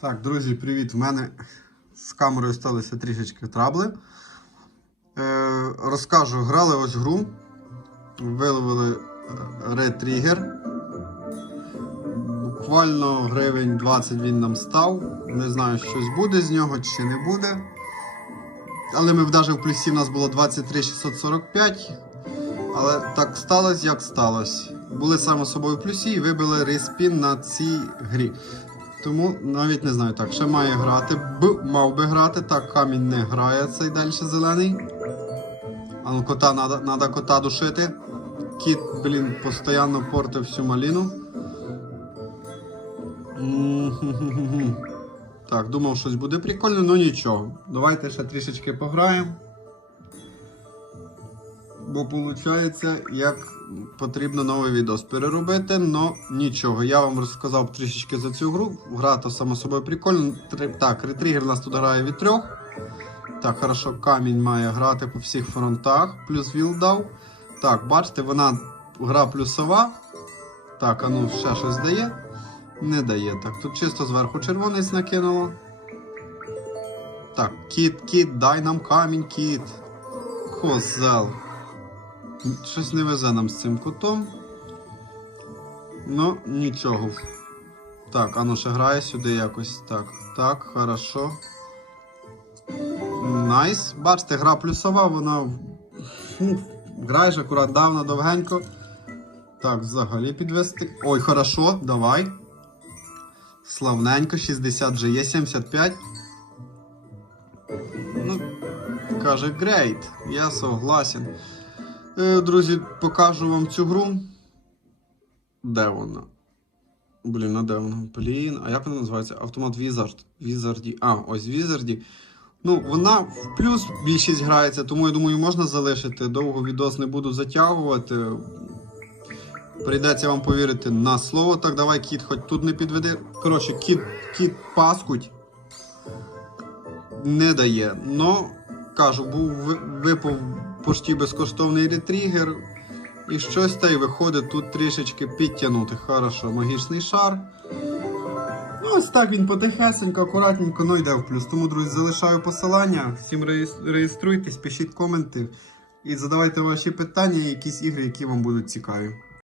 Так, друзі, привіт. В мене з камерою сталися трішечки трабли. Е, розкажу, грали ось гру. Виловили е, Red Trigger. Буквально гривень 20 він нам став. Не знаю, щось буде з нього чи не буде. Але ми навіть в плюсі в нас було 23 645. Але так сталося, як сталося. Були само собою плюсі і вибили респін на цій грі. Тому навіть не знаю так. Ще має грати. Б мав би грати. Так, камінь не грає цей далі зелений. А ну кота надо кота душити. Кіт, блін, постійно портив всю маліну. Так, думав, щось буде прикольно, ну нічого. Давайте ще трішечки пограємо. Бо виходить, як потрібно новий відос переробити, но нічого. Я вам розказав трішечки за цю гру. Гра то само собою прикольна. Так, ретригер нас тут грає від трьох. Так, хорошо, камінь має грати по всіх фронтах, плюс віл дав. Так, бачите, вона гра плюсова. Так, а ну ще щось дає. Не дає. Так, тут чисто зверху червонець накинуло. Так, кіт, кіт, дай нам камінь, кіт. Козел. Щось не везе нам з цим котом. Ну, нічого. Так, а ну ще грає сюди якось. Так, так, хорошо. Найс. Бачите, гра плюсова, вона. Граєш акурат давно, довгенько. Так, взагалі підвести. Ой, хорошо, давай. Славненько, 60 вже є, 75. Ну, каже, грейт. Я согласен. Е, друзі, покажу вам цю гру. Де вона? Блін, а де вона? Блін, а як вона називається? Автомат Wizard. Wizarді. А, ось Wizarді. Ну, вона в плюс більшість грається, тому я думаю, можна залишити. Довго відос не буду затягувати. Прийдеться вам повірити на слово. Так, давай, кіт, хоч тут не підведи. Коротше, кіт, кіт паскуть. Не дає. Но, кажу, був випав почти безкоштовний ретригер. І щось та й виходить тут трішечки підтягнути. Хорошо, магічний шар. Ну, ось так він потихесенько, акуратненько, ну йде в плюс. Тому, друзі, залишаю посилання. Всім реєструйтесь, пишіть коменти і задавайте ваші питання, якісь ігри, які вам будуть цікаві.